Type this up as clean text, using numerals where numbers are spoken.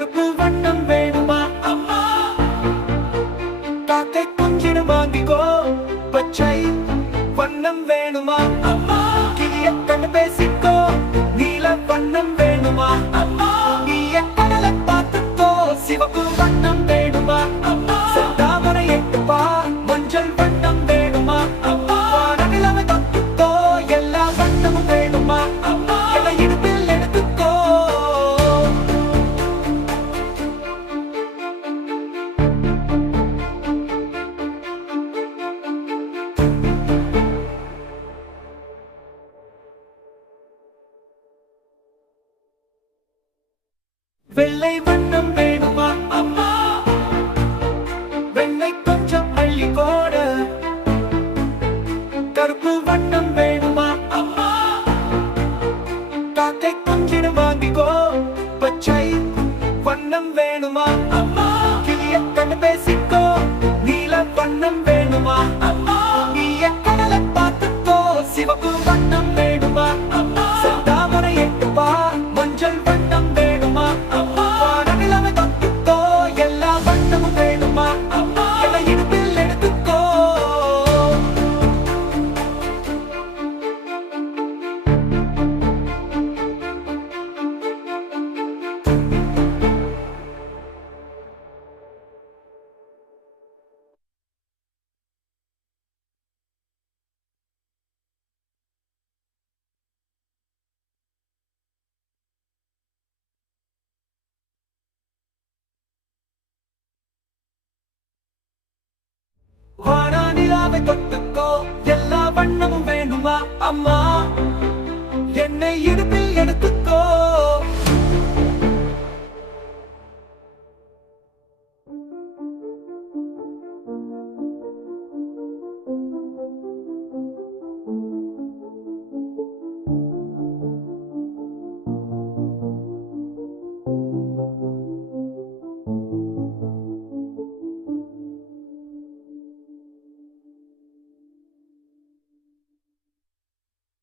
கருப்பு வண்ணம் வேணுமா அம்மா? காக்கை குஞ்சிடம் வாங்கிக்கோ. பச்சை வண்ணம் வேணுமா அம்மா? கிளிய கண்டு பேசிக்கோ. நீல வண்ணம் வேணுமா அம்மா? நீய கடலை பார்த்துக்கோ. சிவப்பு வண்ணம் வேணுமா அம்மா? செந்தாமரை எட்டுப்பா. மஞ்சள் வண்ணம் வேணுமா அம்மா? வானநிலவை தொட்டுக்கோ. எல்லா வண்ணமும் வேணுமா அம்மா? எதை இடுப்பில் எடுத்துக்கோ. வெள்ளை வண்ணம் வேணுமா அம்மா? வெள்ளை கொஞ்சம் அள்ளி போட. கருப்பு வண்ணம் வேணுமா அம்மா? காக்கை குஞ்சிடம் வாங்கிக்கோ. பச்சை வண்ணம் வேணுமா அம்மா? கிளிய கண்டு பேசிக்கோ. நீல வண்ணம் வேணுமா அம்மா? நீய கடலை பார்த்துக்கோ. சிவப்பு வண்ணம் வேணுமா அம்மா? செந்தாமரை எட்டுப்பா. மஞ்சள் வண்ணம் வேணுமா அம்மா? வானநிலவை தொட்டுக்கோ. எல்லா வண்ணமும் வேணுமா அம்மா? எதை இடுப்பில் எடுத்துக்கோ. வானநிலாவை தொட்டுக்கோ. எல்லா வண்ணமும் வேணுமா அம்மா? என்னை இடுப்பில்